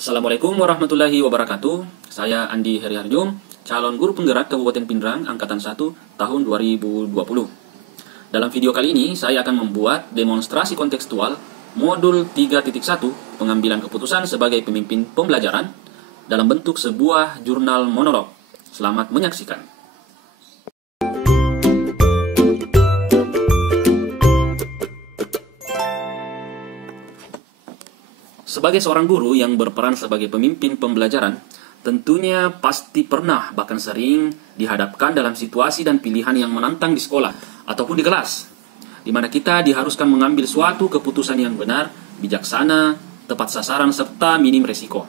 Assalamualaikum warahmatullahi wabarakatuh. Saya Andi Heriharjo, calon guru penggerak Kabupaten Pindrang Angkatan 1 tahun 2020. Dalam video kali ini, saya akan membuat demonstrasi kontekstual modul 3.1 pengambilan keputusan sebagai pemimpin pembelajaran dalam bentuk sebuah jurnal monolog. Selamat menyaksikan. Sebagai seorang guru yang berperan sebagai pemimpin pembelajaran, tentunya pasti pernah bahkan sering dihadapkan dalam situasi dan pilihan yang menantang di sekolah ataupun di kelas, di mana kita diharuskan mengambil suatu keputusan yang benar, bijaksana, tepat sasaran, serta minim resiko.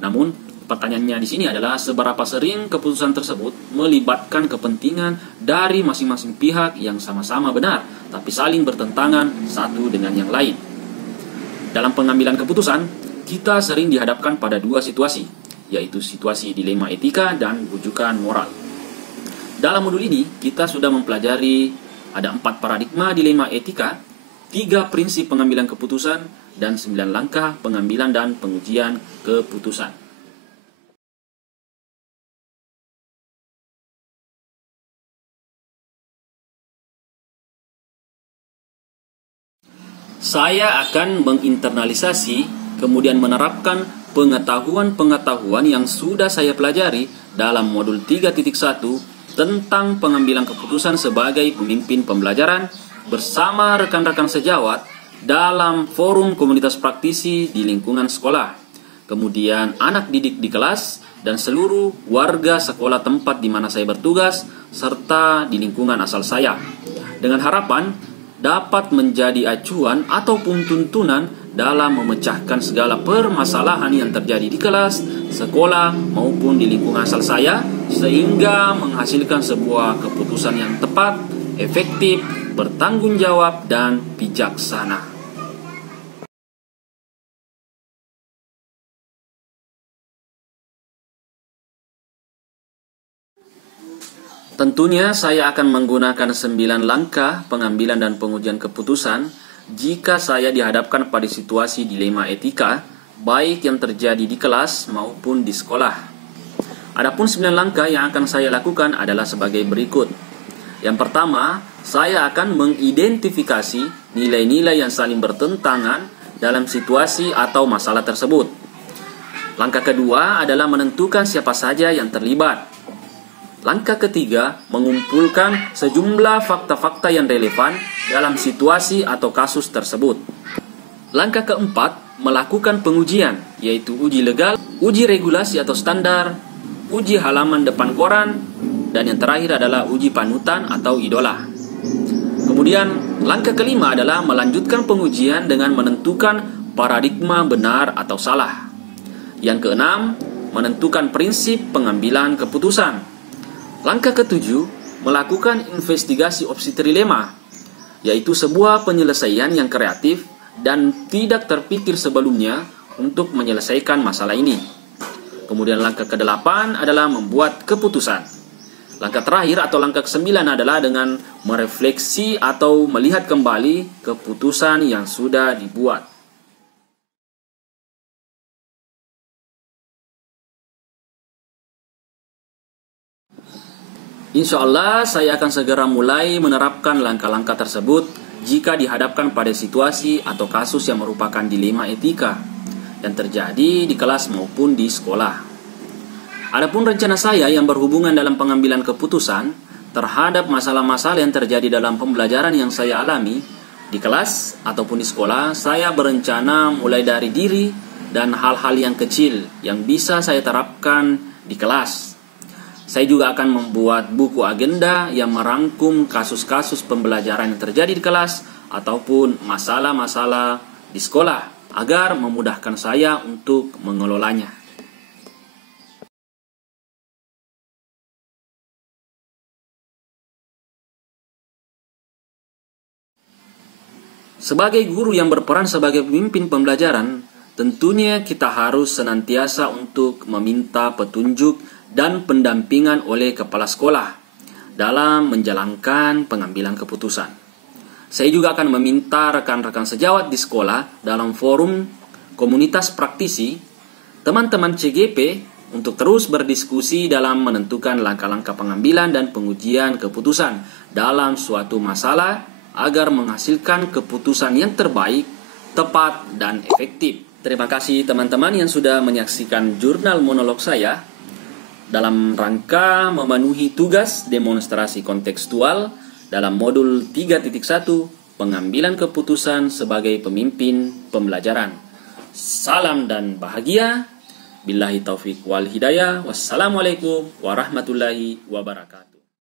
Namun, pertanyaannya di sini adalah seberapa sering keputusan tersebut melibatkan kepentingan dari masing-masing pihak yang sama-sama benar, tapi saling bertentangan satu dengan yang lain. Dalam pengambilan keputusan, kita sering dihadapkan pada dua situasi, yaitu situasi dilema etika dan rujukan moral. Dalam modul ini, kita sudah mempelajari ada 4 paradigma dilema etika, 3 prinsip pengambilan keputusan, dan 9 langkah pengambilan dan pengujian keputusan. Saya akan menginternalisasi, kemudian menerapkan pengetahuan-pengetahuan yang sudah saya pelajari dalam modul 3.1 tentang pengambilan keputusan sebagai pemimpin pembelajaran bersama rekan-rekan sejawat dalam forum komunitas praktisi di lingkungan sekolah, kemudian anak didik di kelas, dan seluruh warga sekolah tempat di mana saya bertugas, serta di lingkungan asal saya, dengan harapan dapat menjadi acuan ataupun tuntunan dalam memecahkan segala permasalahan yang terjadi di kelas, sekolah, maupun di lingkungan asal saya, sehingga menghasilkan sebuah keputusan yang tepat, efektif, bertanggung jawab, dan bijaksana. Tentunya saya akan menggunakan 9 langkah pengambilan dan pengujian keputusan jika saya dihadapkan pada situasi dilema etika, baik yang terjadi di kelas maupun di sekolah. Adapun 9 langkah yang akan saya lakukan adalah sebagai berikut. Yang pertama, saya akan mengidentifikasi nilai-nilai yang saling bertentangan dalam situasi atau masalah tersebut. Langkah kedua adalah menentukan siapa saja yang terlibat. Langkah ketiga, mengumpulkan sejumlah fakta-fakta yang relevan dalam situasi atau kasus tersebut. Langkah keempat, melakukan pengujian, yaitu uji legal, uji regulasi atau standar, uji halaman depan koran, dan yang terakhir adalah uji panutan atau idola. Kemudian, langkah kelima adalah melanjutkan pengujian dengan menentukan paradigma benar atau salah. Yang keenam, menentukan prinsip pengambilan keputusan. Langkah ketujuh, melakukan investigasi opsi trilema, yaitu sebuah penyelesaian yang kreatif dan tidak terpikir sebelumnya untuk menyelesaikan masalah ini. Kemudian langkah ke-8 adalah membuat keputusan. Langkah terakhir atau langkah ke-9 adalah dengan merefleksi atau melihat kembali keputusan yang sudah dibuat. Insya Allah saya akan segera mulai menerapkan langkah-langkah tersebut jika dihadapkan pada situasi atau kasus yang merupakan dilema etika yang terjadi di kelas maupun di sekolah. Adapun rencana saya yang berhubungan dalam pengambilan keputusan terhadap masalah-masalah yang terjadi dalam pembelajaran yang saya alami di kelas ataupun di sekolah, saya berencana mulai dari diri dan hal-hal yang kecil yang bisa saya terapkan di kelas. Saya juga akan membuat buku agenda yang merangkum kasus-kasus pembelajaran yang terjadi di kelas ataupun masalah-masalah di sekolah agar memudahkan saya untuk mengelolanya. Sebagai guru yang berperan sebagai pemimpin pembelajaran, tentunya kita harus senantiasa untuk meminta petunjuk dan pendampingan oleh kepala sekolah dalam menjalankan pengambilan keputusan. Saya juga akan meminta rekan-rekan sejawat di sekolah dalam forum komunitas praktisi teman-teman CGP untuk terus berdiskusi dalam menentukan langkah-langkah pengambilan dan pengujian keputusan dalam suatu masalah agar menghasilkan keputusan yang terbaik, tepat, dan efektif. Terima kasih teman-teman yang sudah menyaksikan jurnal monolog saya dalam rangka memenuhi tugas demonstrasi kontekstual dalam modul 3.1 pengambilan keputusan sebagai pemimpin pembelajaran. Salam dan bahagia. Billahi taufik wal hidayah. Wassalamualaikum warahmatullahi wabarakatuh.